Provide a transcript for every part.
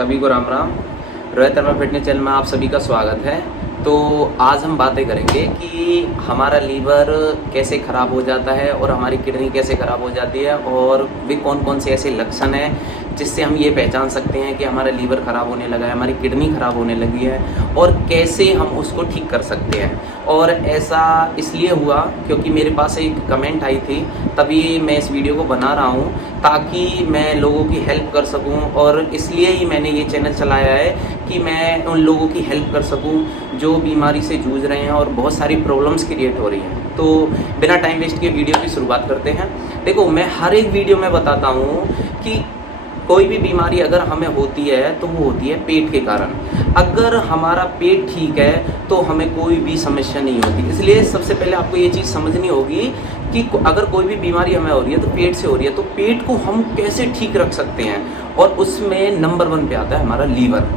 सभी को Ram Ram. Rohit अर्मा fitness channel में आप सभी का स्वागत है। तो आज हम बातें करेंगे कि हमारा लीवर कैसे ख़राब हो जाता है और हमारी किडनी कैसे ख़राब हो जाती है और वे कौन कौन से ऐसे लक्षण हैं जिससे हम ये पहचान सकते हैं कि हमारा लीवर ख़राब होने लगा है, हमारी किडनी ख़राब होने लगी है और कैसे हम उसको ठीक कर सकते हैं। और ऐसा इसलिए हुआ क्योंकि मेरे पास एक कमेंट आई थी, तभी मैं इस वीडियो को बना रहा हूँ ताकि मैं लोगों की हेल्प कर सकूँ। और इसलिए ही मैंने ये चैनल चलाया है कि मैं उन लोगों की हेल्प कर सकूँ जो बीमारी से जूझ रहे हैं और बहुत सारी प्रॉब्लम्स क्रिएट हो रही हैं। तो बिना टाइम वेस्ट किए वीडियो की शुरुआत करते हैं। देखो, मैं हर एक वीडियो में बताता हूँ कि कोई भी बीमारी अगर हमें होती है तो वो होती है पेट के कारण। अगर हमारा पेट ठीक है तो हमें कोई भी समस्या नहीं होती। इसलिए सबसे पहले आपको ये चीज़ समझनी होगी कि अगर कोई भी बीमारी हमें हो रही है तो पेट से हो रही है, तो पेट को हम कैसे ठीक रख सकते हैं। और उसमें नंबर 1 पे आता है हमारा लीवर।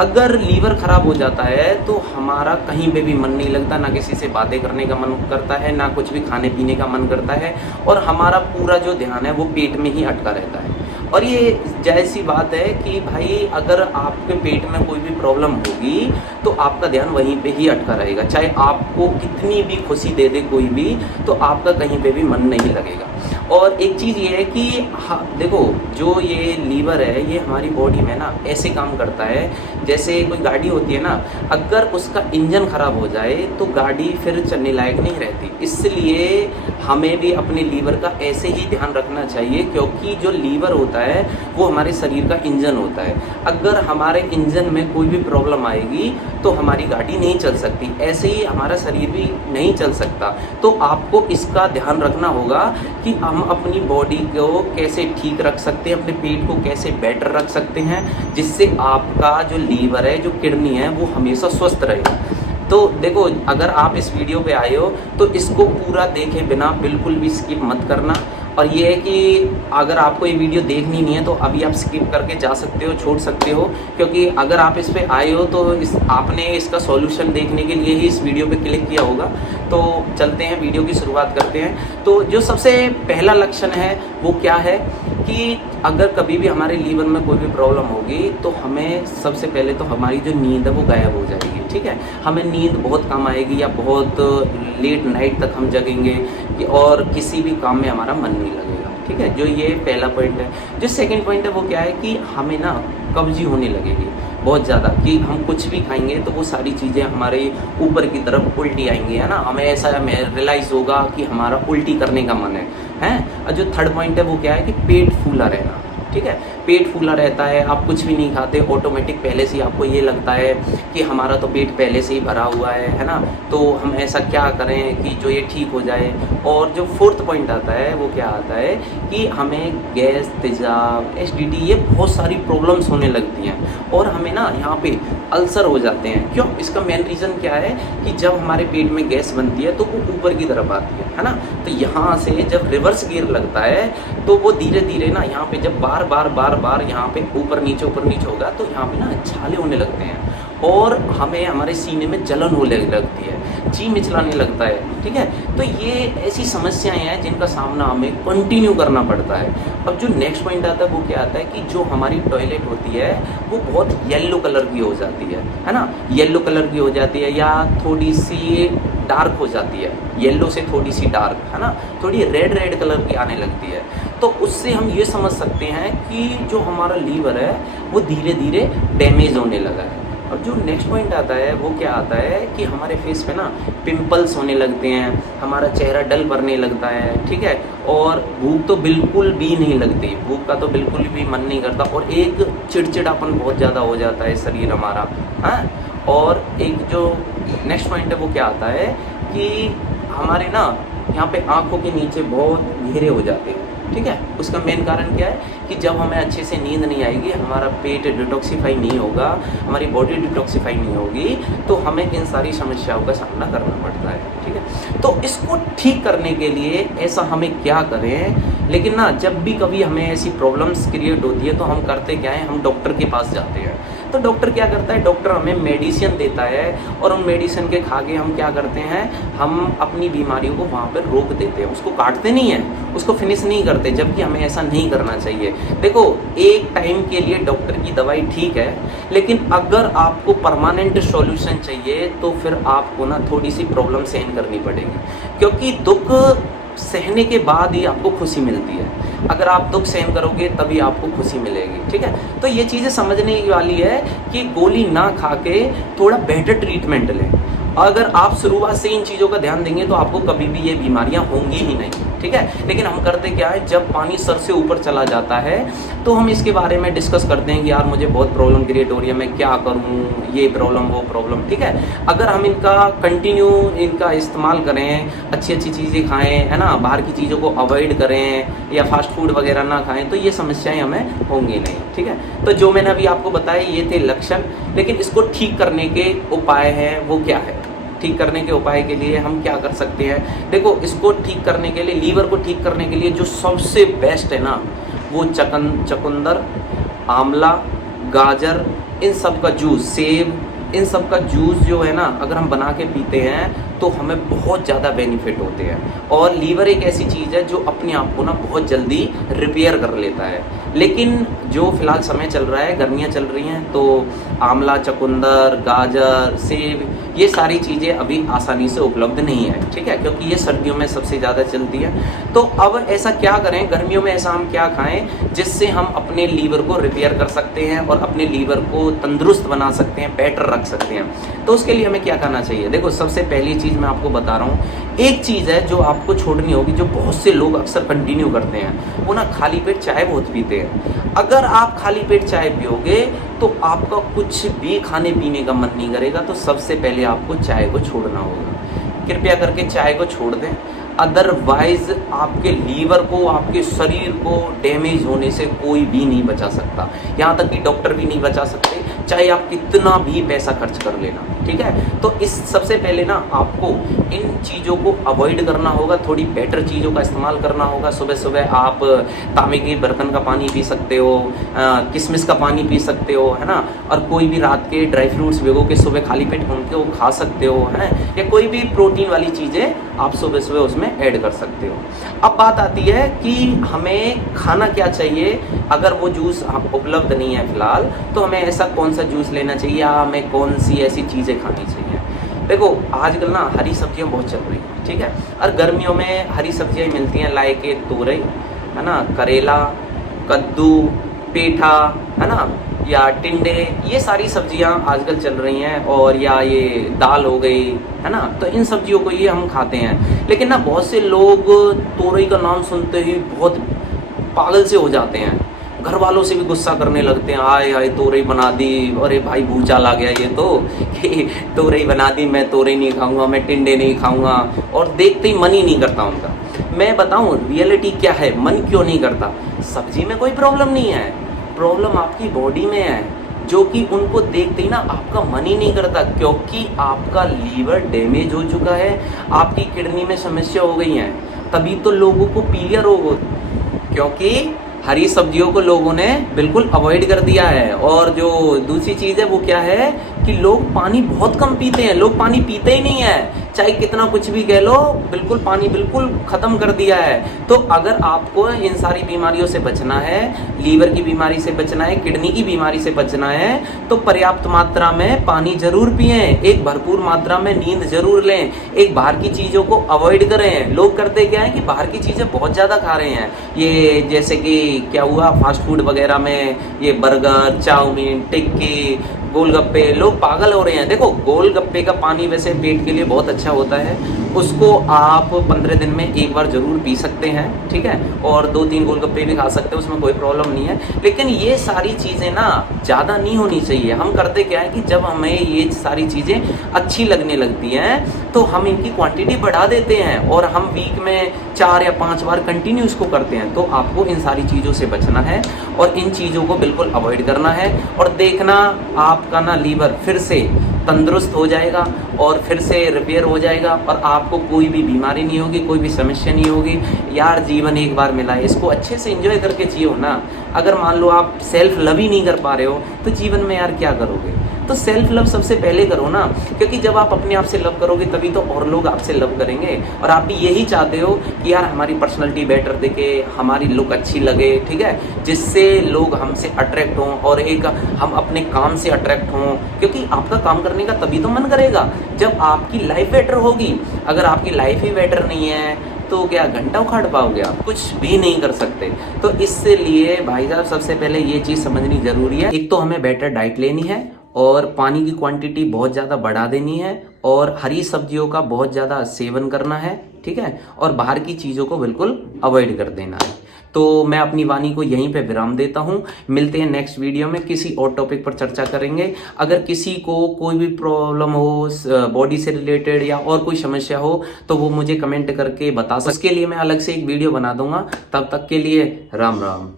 अगर लीवर ख़राब हो जाता है तो हमारा कहीं पे भी मन नहीं लगता, ना किसी से बातें करने का मन करता है, ना कुछ भी खाने पीने का मन करता है और हमारा पूरा जो ध्यान है वो पेट में ही अटका रहता है। और ये जायज़ सी बात है कि भाई अगर आपके पेट में कोई भी प्रॉब्लम होगी तो आपका ध्यान वहीं पे ही अटका रहेगा। चाहे आपको कितनी भी खुशी दे दे कोई भी, तो आपका कहीं पे भी मन नहीं लगेगा। और एक चीज़ ये है कि देखो, जो ये लीवर है ये हमारी बॉडी में ना ऐसे काम करता है जैसे कोई गाड़ी होती है ना, अगर उसका इंजन ख़राब हो जाए तो गाड़ी फिर चलने लायक नहीं रहती। इसलिए हमें भी अपने लीवर का ऐसे ही ध्यान रखना चाहिए, क्योंकि जो लीवर होता है वो हमारे शरीर का इंजन होता है। अगर हमारे इंजन में कोई भी प्रॉब्लम आएगी तो हमारी गाड़ी नहीं चल सकती, ऐसे ही हमारा शरीर भी नहीं चल सकता। तो आपको इसका ध्यान रखना होगा कि हम अपनी बॉडी को कैसे ठीक रख सकते हैं, अपने पेट को कैसे बेटर रख सकते हैं, जिससे आपका जो लीवर है, जो किडनी है, वो हमेशा स्वस्थ रहे। तो देखो, अगर आप इस वीडियो पे आए हो तो इसको पूरा देखे बिना बिल्कुल भी स्किप मत करना। और ये है कि अगर आपको ये वीडियो देखनी नहीं है तो अभी आप स्किप करके जा सकते हो, छोड़ सकते हो, क्योंकि अगर आप इस पे आए हो तो आपने इसका सॉल्यूशन देखने के लिए ही इस वीडियो पे क्लिक किया होगा। तो चलते हैं, वीडियो की शुरुआत करते हैं। तो जो सबसे पहला लक्षण है वो क्या है कि अगर कभी भी हमारे लीवर में कोई भी प्रॉब्लम होगी तो हमें सबसे पहले तो हमारी जो नींद है वो गायब हो जाएगी। ठीक है, हमें नींद बहुत कम आएगी या बहुत लेट नाइट तक हम जगेंगे और किसी भी काम में हमारा मन नहीं लगेगा। ठीक है, जो ये पहला पॉइंट है। जो सेकंड पॉइंट है वो क्या है कि हमें ना कब्जी होने लगेगी बहुत ज़्यादा, कि हम कुछ भी खाएंगे तो वो सारी चीज़ें हमारे ऊपर की तरफ उल्टी आएंगी, है ना। हमें ऐसा रियलाइज़ होगा कि हमारा उल्टी करने का मन है। और जो थर्ड पॉइंट है वो क्या है कि पेट फूला रहना। ठीक है, पेट फूला रहता है, आप कुछ भी नहीं खाते, ऑटोमेटिक पहले से ही आपको ये लगता है कि हमारा तो पेट पहले से ही भरा हुआ है ना, तो हम ऐसा क्या करें कि जो ये ठीक हो जाए। और जो फोर्थ पॉइंट आता है वो क्या आता है कि हमें गैस, तेजाब, एसिडिटी, ये बहुत सारी प्रॉब्लम्स होने लगती हैं और हमें ना यहाँ पे अल्सर हो जाते हैं। क्यों? इसका मेन रीज़न क्या है कि जब हमारे पेट में गैस बनती है तो वो ऊपर की तरफ आती है ना। तो यहाँ से जब रिवर्स गियर लगता है तो वो धीरे धीरे ना यहाँ पे जब बार बार यहाँ पे ऊपर नीचे होगा तो यहाँ पे ना छाले होने लगते हैं और हमें हमारे सीने में जलन होने लगती है, जी मिचलाने लगता है। ठीक है, तो ये ऐसी समस्याएं हैं जिनका सामना हमें कंटिन्यू करना पड़ता है। अब जो नेक्स्ट पॉइंट आता है वो क्या आता है कि जो हमारी टॉयलेट होती है वो बहुत येलो कलर की हो जाती है ना। येलो कलर की हो जाती है या थोड़ी सी डार्क हो जाती है, येलो से थोड़ी सी डार्क, है ना, थोड़ी रेड कलर की आने लगती है। तो उससे हम ये समझ सकते हैं कि जो हमारा लीवर है वो धीरे धीरे डैमेज होने लगा है। और जो नेक्स्ट पॉइंट आता है वो क्या आता है कि हमारे फेस पे ना पिंपल्स होने लगते हैं, हमारा चेहरा डल पड़ने लगता है। ठीक है, और भूख तो बिल्कुल भी नहीं लगती, भूख का तो बिल्कुल भी मन नहीं करता और एक चिड़चिड़ापन बहुत ज़्यादा हो जाता है शरीर हमारा। हाँ, और एक जो नेक्स्ट पॉइंट है वो क्या आता है कि हमारे ना यहाँ पे आँखों के नीचे बहुत घेरे हो जाते हैं। ठीक है, उसका मेन कारण क्या है कि जब हमें अच्छे से नींद नहीं आएगी, हमारा पेट डिटॉक्सिफाई नहीं होगा, हमारी बॉडी डिटॉक्सिफाई नहीं होगी, तो हमें इन सारी समस्याओं का सामना करना पड़ता है। ठीक है, तो इसको ठीक करने के लिए ऐसा हमें क्या करें। लेकिन ना जब भी कभी हमें ऐसी प्रॉब्लम्स क्रिएट होती है तो हम करते क्या है, हम डॉक्टर के पास जाते हैं। तो डॉक्टर क्या करता है, डॉक्टर हमें मेडिसिन देता है और उन मेडिसिन के खा के हम क्या करते हैं, हम अपनी बीमारियों को वहाँ पर रोक देते हैं, उसको काटते नहीं हैं, उसको फिनिश नहीं करते, जबकि हमें ऐसा नहीं करना चाहिए। देखो, एक टाइम के लिए डॉक्टर की दवाई ठीक है, लेकिन अगर आपको परमानेंट सॉल्यूशन चाहिए तो फिर आपको ना थोड़ी सी प्रॉब्लम सहन करनी पड़ेगी, क्योंकि दुख सहने के बाद ही आपको खुशी मिलती है। अगर आप दुख सहन करोगे तभी आपको खुशी मिलेगी, ठीक है। तो ये चीज़ें समझने वाली है कि गोली ना खा के थोड़ा बेटर ट्रीटमेंट लें। अगर आप शुरुआत से इन चीज़ों का ध्यान देंगे तो आपको कभी भी ये बीमारियां होंगी ही नहीं, ठीक है। लेकिन हम करते क्या है, जब पानी सर से ऊपर चला जाता है तो हम इसके बारे में डिस्कस करते हैं कि यार मुझे बहुत प्रॉब्लम क्रिएट हो रही है, मैं क्या करूँ, ये प्रॉब्लम वो प्रॉब्लम, ठीक है। अगर हम इनका कंटिन्यू इनका इस्तेमाल करें, अच्छी अच्छी चीज़ें खाएँ, है ना, बाहर की चीज़ों को अवॉइड करें या फास्ट फूड वगैरह ना खाएँ, तो ये समस्याएँ हमें होंगी नहीं, ठीक है। तो जो मैंने अभी आपको बताया ये थे लक्षण, लेकिन इसको ठीक करने के उपाय हैं वो क्या है। ठीक करने के उपाय के लिए हम क्या कर सकते हैं, देखो, इसको ठीक करने के लिए, लीवर को ठीक करने के लिए जो सबसे बेस्ट है ना, वो चुकंदर, आंवला, गाजर, इन सब का जूस, सेब, इन सब का जूस जो है ना, अगर हम बना के पीते हैं तो हमें बहुत ज़्यादा बेनिफिट होते हैं। और लीवर एक ऐसी चीज़ है जो अपने आप को ना बहुत जल्दी रिपेयर कर लेता है। लेकिन जो फिलहाल समय चल रहा है, गर्मियाँ चल रही हैं, तो आंवला, चुकंदर, गाजर, सेब, ये सारी चीज़ें अभी आसानी से उपलब्ध नहीं है, ठीक है, क्योंकि ये सर्दियों में सबसे ज़्यादा चलती है। तो अब ऐसा क्या करें, गर्मियों में ऐसा हम क्या खाएं जिससे हम अपने लीवर को रिपेयर कर सकते हैं और अपने लीवर को तंदुरुस्त बना सकते हैं, बेटर रख सकते हैं। तो उसके लिए हमें क्या करना चाहिए, देखो, सबसे पहली चीज़ मैं आपको बता रहा हूँ, एक चीज़ है जो आपको छोड़नी होगी, जो बहुत से लोग अक्सर कंटिन्यू करते हैं, वो ना खाली पेट चाय बहुत पीते हैं। अगर आप खाली पेट चाय पियोगे तो आपका कुछ भी खाने पीने का मन नहीं करेगा। तो सबसे पहले आपको चाय को छोड़ना होगा, कृपया करके चाय को छोड़ दें। अदरवाइज आपके लीवर को, आपके शरीर को डैमेज होने से कोई भी नहीं बचा सकता, यहाँ तक कि डॉक्टर भी नहीं बचा सकते, चाहे आप कितना भी पैसा खर्च कर लेना, ठीक है। तो इस सबसे पहले ना आपको इन चीज़ों को अवॉइड करना होगा, थोड़ी बेटर चीज़ों का इस्तेमाल करना होगा। सुबह सुबह आप तांबे के बर्तन का पानी पी सकते हो, किशमिश का पानी पी सकते हो, है ना, और कोई भी रात के ड्राई फ्रूट्स भिगो के सुबह खाली पेट घूम के वो खा सकते हो, है, या कोई भी प्रोटीन वाली चीज़ें आप सुबह सुबह उसमें ऐड कर सकते हो। अब बात आती है कि हमें खाना क्या चाहिए। अगर वो जूस उपलब्ध नहीं है फिलहाल, तो हमें ऐसा कौन सा जूस लेना चाहिए या हमें कौन सी ऐसी चीज़ें खानी चाहिए। देखो, आजकल ना हरी सब्जियां बहुत चल रही हैं, ठीक है, और गर्मियों में हरी सब्जियां मिलती हैं, लाइक तोरई, है ना, करेला, कद्दू, पेठा, है ना, या टिंडे, ये सारी सब्जियां आजकल चल रही हैं, और या ये दाल हो गई, है ना। तो इन सब्जियों को ये हम खाते हैं। लेकिन ना बहुत से लोग तोरई का नाम सुनते ही बहुत पागल से हो जाते हैं, घर वालों से भी गुस्सा करने लगते हैं, आए हाय तोरई बना दी, अरे भाई भूचाल आ गया ये तो, कि तोरई बना दी, मैं तोरई नहीं खाऊंगा, मैं टिंडे नहीं खाऊंगा, और देखते ही मन ही नहीं करता उनका। मैं बताऊं रियलिटी क्या है, मन क्यों नहीं करता। सब्जी में कोई प्रॉब्लम नहीं है, प्रॉब्लम आपकी बॉडी में है, जो कि उनको देखते ही ना आपका मन ही नहीं करता, क्योंकि आपका लीवर डैमेज हो चुका है, आपकी किडनी में समस्या हो गई है। तभी तो लोगों को पीलिया रोग हो, क्योंकि हरी सब्जियों को लोगों ने बिल्कुल अवॉइड कर दिया है। और जो दूसरी चीज़ है वो क्या है कि लोग पानी बहुत कम पीते हैं, लोग पानी पीते ही नहीं है, चाहे कितना कुछ भी कह लो, बिल्कुल पानी बिल्कुल ख़त्म कर दिया है। तो अगर आपको इन सारी बीमारियों से बचना है, लीवर की बीमारी से बचना है, किडनी की बीमारी से बचना है, तो पर्याप्त मात्रा में पानी जरूर पिएं, एक भरपूर मात्रा में नींद जरूर लें, एक बाहर की चीज़ों को अवॉइड करें। लोग करते क्या है कि बाहर की चीज़ें बहुत ज़्यादा खा रहे हैं, ये जैसे कि क्या हुआ फास्ट फूड वगैरह में, ये बर्गर, चाउमीन, टिक्की, गोलगप्पे, लोग पागल हो रहे हैं। देखो, गोलगप्पे का पानी वैसे पेट के लिए बहुत अच्छा होता है, उसको आप 15 दिन में एक बार जरूर पी सकते हैं, ठीक है, और 2-3 गोलगप्पे भी खा सकते हैं, उसमें कोई प्रॉब्लम नहीं है। लेकिन ये सारी चीज़ें ना ज़्यादा नहीं होनी चाहिए। हम करते क्या है कि जब हमें ये सारी चीज़ें अच्छी लगने लगती हैं तो हम इनकी क्वांटिटी बढ़ा देते हैं, और हम वीक में 4 या 5 बार कंटिन्यू इसको करते हैं। तो आपको इन सारी चीज़ों से बचना है और इन चीज़ों को बिल्कुल अवॉइड करना है, और देखना आपका ना लीवर फिर से तंदुरुस्त हो जाएगा और फिर से रिपेयर हो जाएगा और आपको कोई भी बीमारी नहीं होगी, कोई भी समस्या नहीं होगी। यार जीवन एक बार मिला है, इसको अच्छे से एंजॉय करके जियो ना। अगर मान लो आप सेल्फ लव ही नहीं कर पा रहे हो तो जीवन में यार क्या करोगे? तो सेल्फ लव सबसे पहले करो ना, क्योंकि जब आप अपने आप से लव करोगे तभी तो और लोग आपसे लव करेंगे। और आप भी यही चाहते हो कि यार हमारी पर्सनैलिटी बेटर दिखे, हमारी लुक अच्छी लगे, ठीक है, जिससे लोग हमसे अट्रैक्ट हों और एक हम अपने काम से अट्रैक्ट हों, क्योंकि आपका काम करने का तभी तो मन करेगा जब आपकी लाइफ बेटर होगी। अगर आपकी लाइफ ही बेटर नहीं है तो क्या घंटा उखाड़ पाओगे? आप कुछ भी नहीं कर सकते। तो इससे लिए भाई साहब सबसे पहले ये चीज़ समझनी ज़रूरी है। एक तो हमें बेटर डाइट लेनी है और पानी की क्वांटिटी बहुत ज़्यादा बढ़ा देनी है और हरी सब्जियों का बहुत ज़्यादा सेवन करना है, ठीक है, और बाहर की चीज़ों को बिल्कुल अवॉइड कर देना है। तो मैं अपनी वाणी को यहीं पे विराम देता हूँ। मिलते हैं नेक्स्ट वीडियो में, किसी और टॉपिक पर चर्चा करेंगे। अगर किसी को कोई भी प्रॉब्लम हो बॉडी से रिलेटेड या और कोई समस्या हो तो वो मुझे कमेंट करके बता सकते। उसके लिए मैं अलग से एक वीडियो बना दूंगा। तब तक के लिए राम राम।